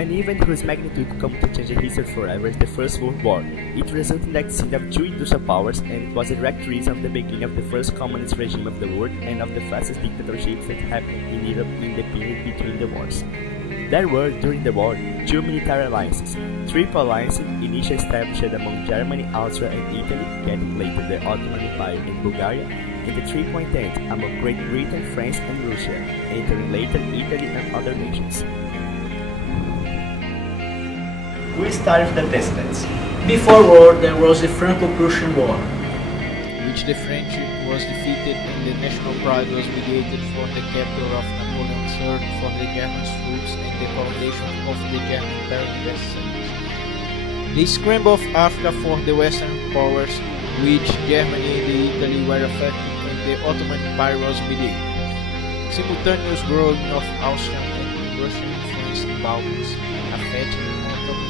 An event whose magnitude come to change history forever is the First World War. It resulted in the exit of two industrial powers, and it was a direct reason of the beginning of the first communist regime of the world and of the fastest dictatorships that happened in Europe in the period between the wars. There were, during the war, two military alliances: Triple Alliance, initially established among Germany, Austria and Italy, getting later the Ottoman Empire and Bulgaria, and the Triple Entente among Great Britain, France and Russia, entering later Italy and other nations. Who started the antecedents? Before war, there was the Franco-Prussian War, which the French was defeated and the national pride was mediated for the capture of Napoleon III for the German troops and the foundation of the German Empire in the West. The scramble of Africa for the Western powers, which Germany and Italy were affected and the Ottoman Empire was mediated. Simultaneous growing of Austrian and Russian influence in Balkans, affecting Ottoman influence.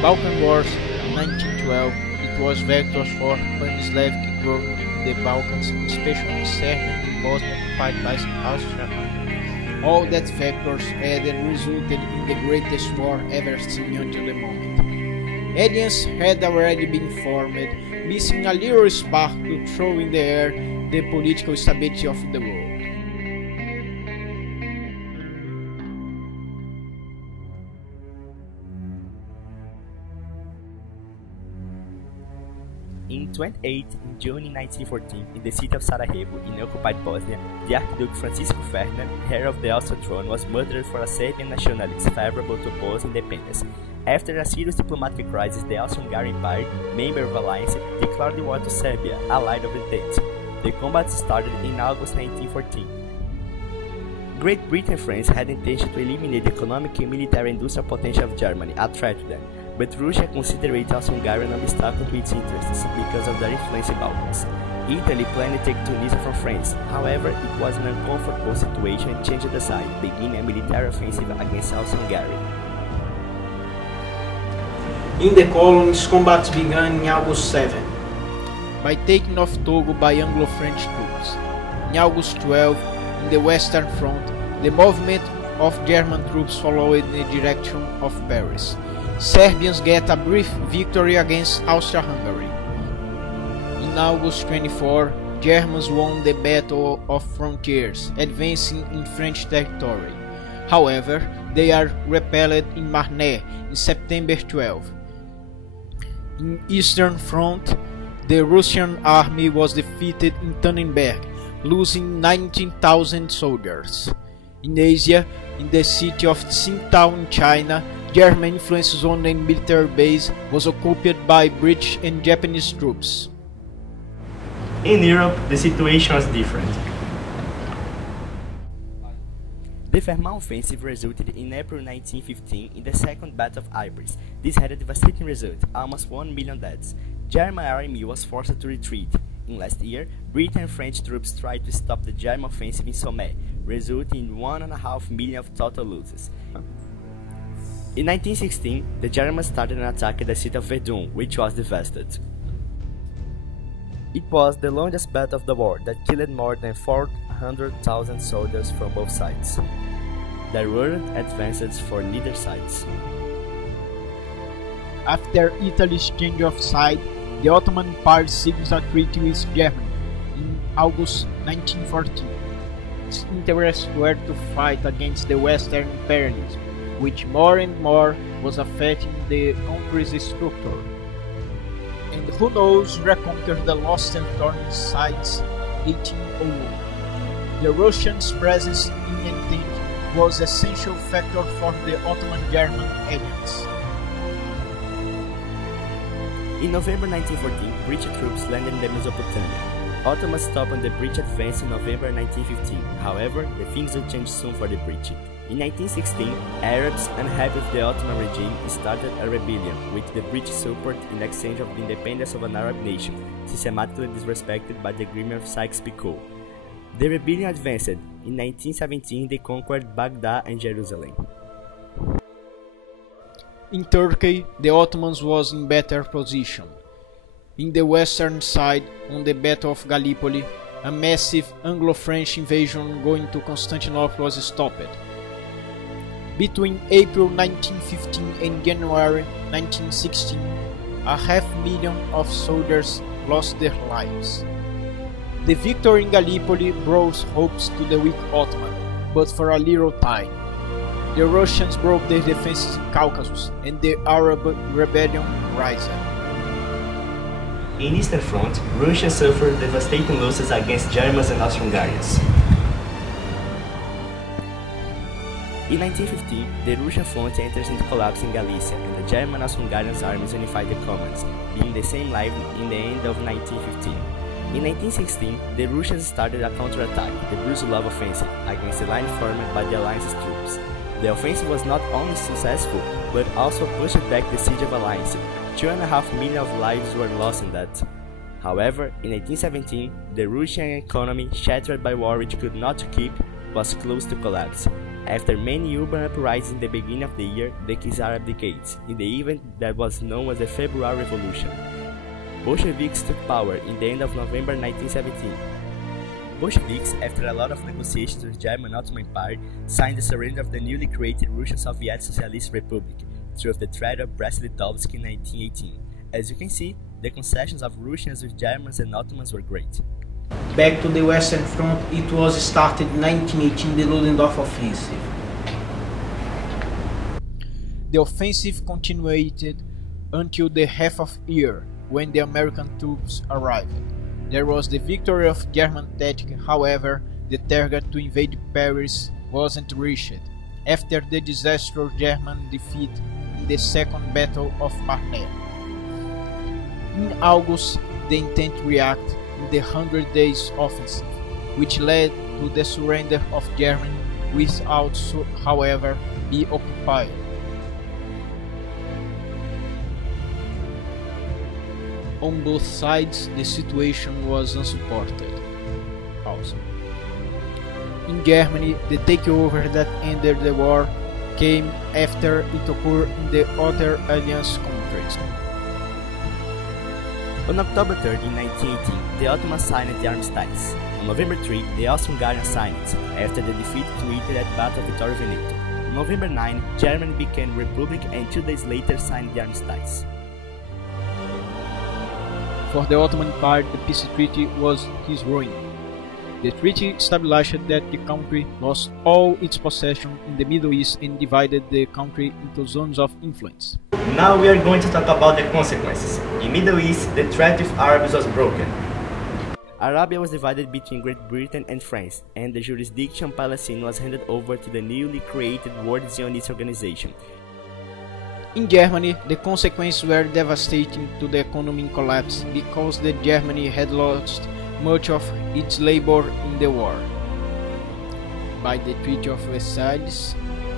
Balkan Wars, 1912, it was vectors for pan-Slavic growth in the Balkans, especially in Serbia and Bosnia occupied by Austria-Hungary. All that factors added resulted in the greatest war ever seen until the moment. Alliances had already been formed, missing a little spark to throw in the air the political stability of the world. In 28, in June 1914, in the city of Sarajevo, in occupied Bosnia, the Archduke Francisco Ferdinand, heir of the Austrian throne, was murdered for a Serbian nationalist favorable to Bosnian independence. After a serious diplomatic crisis, the Austro-Hungarian Empire, member of Alliance, declared war to Serbia, allied of Entente. The combat started in August 1914. Great Britain and France had intention to eliminate the economic and military industrial potential of Germany, a threat to them. But Russia considered Austro-Hungary an obstacle to its interests because of their influence in Balkans. Italy planned to take Tunisia from France. However, it was an uncomfortable situation and changed the side, beginning a military offensive against Austro-Hungary. In the colonies, combats began in August 7. By taking off Togo by Anglo-French troops. In August 12, in the Western Front, the movement of German troops followed in the direction of Paris. Serbians get a brief victory against Austria-Hungary. In August 24, Germans won the Battle of Frontiers, advancing in French territory. However, they are repelled in Marne in September 12. In Eastern Front, the Russian army was defeated in Tannenberg, losing 19,000 soldiers. In Asia, in the city of Tsingtao in China, German influence zone and military base was occupied by British and Japanese troops. In Europe, the situation was different. The Wehrmacht offensive resulted in April 1915 in the Second Battle of Ypres. This had a devastating result, almost 1 million deaths. German army was forced to retreat. In last year, British and French troops tried to stop the German offensive in Somme, resulting in 1.5 million of total losses. In 1916, the Germans started an attack at the city of Verdun, which was devastated. It was the longest battle of the war that killed more than 400,000 soldiers from both sides. There were advances for neither sides. After Italy's change of side, the Ottoman Empire signed a treaty with Germany in August 1914. Its interests were to fight against the Western imperialism, which more and more was affecting the country's structure. And who knows, reconquer the lost and torn sides 1801. The Russians' presence in Entente was an essential factor for the Ottoman-German alliance. In November 1914, British troops landed in the Mesopotamia. Ottomans stopped the British advance in November 1915. However, the things would change soon for the British. In 1916, Arabs, unhappy with the Ottoman regime, started a rebellion, with the British support in exchange of the independence of an Arab nation, systematically disrespected by the agreement of Sykes-Picot. The rebellion advanced. In 1917, they conquered Baghdad and Jerusalem. In Turkey, the Ottomans was in better position. In the western side, on the Battle of Gallipoli, a massive Anglo-French invasion going to Constantinople was stopped. Between April 1915 and January 1916, 500,000 of soldiers lost their lives. The victory in Gallipoli brought hopes to the weak Ottoman, but for a little time. The Russians broke their defenses in Caucasus, and the Arab rebellion rose. In Eastern Front, Russia suffered devastating losses against Germans and Austro-Hungarians. In 1915, the Russian front enters into collapse in Galicia, and the German Austro-Hungarian armies unify their commands, being the same line in the end of 1915. In 1916, the Russians started a counterattack, the Brusilov offensive, against the line formed by the Alliance's troops. The offensive was not only successful, but also pushed back the siege of Alliance. 2.5 million of lives were lost in that. However, in 1817, the Russian economy, shattered by war which could not keep, was close to collapse. After many urban uprisings in the beginning of the year, the Czar abdicates, in the event that was known as the February Revolution. Bolsheviks took power in the end of November 1917. Bolsheviks, after a lot of negotiations with German Ottoman Empire, signed the surrender of the newly created Russian Soviet Socialist Republic through the Treaty of Brest-Litovsk in 1918. As you can see, the concessions of Russians with Germans and Ottomans were great. Back to the Western Front, it was started in 1918, the Ludendorff Offensive. The offensive continued until the half of year, when the American troops arrived. There was the victory of German tactic, however, the target to invade Paris wasn't reached, after the disastrous German defeat in the Second Battle of Marne. In August, the intent reacted in the 100 Days Offensive, which led to the surrender of Germany without, however, be occupied. On both sides, the situation was unsupported. Also, in Germany, the takeover that ended the war came after it occurred in the other Alliance countries. On October 3, 1918, the Ottomans signed the armistice. On November 3, the Austro-Hungarians signed it, after the defeat tweeted at Battle of Vittorio Veneto. On November 9, Germany became republic and 2 days later signed the armistice. For the Ottoman Empire, the peace treaty was his ruin. The treaty established that the country lost all its possessions in the Middle East and divided the country into zones of influence. Now we are going to talk about the consequences. In Middle East, the treaty with Arabs was broken. Arabia was divided between Great Britain and France, and the jurisdiction of Palestine was handed over to the newly created World Zionist Organization. In Germany, the consequences were devastating to the economic collapse because Germany had lost much of its labor in the war. By the Treaty of Versailles,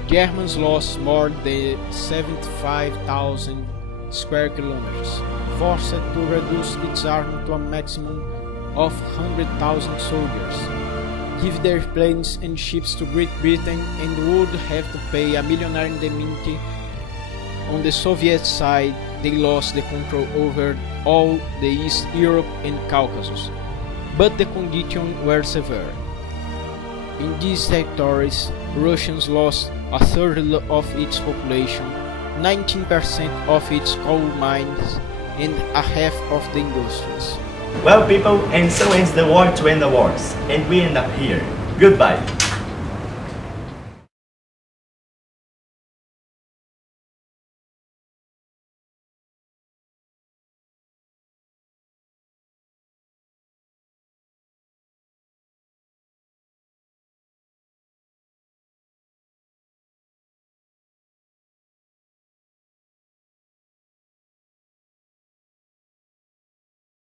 Germans lost more than 75,000 square kilometers, forced to reduce its army to a maximum of 100,000 soldiers, give their planes and ships to Great Britain, and would have to pay a millionaire indemnity. On the Soviet side, they lost the control over all the East Europe and Caucasus, but the conditions were severe. In these territories, Russians lost a third of its population, 19% of its coal mines, and a half of the industries. Well people, and so ends the war to end the wars, and we end up here. Goodbye.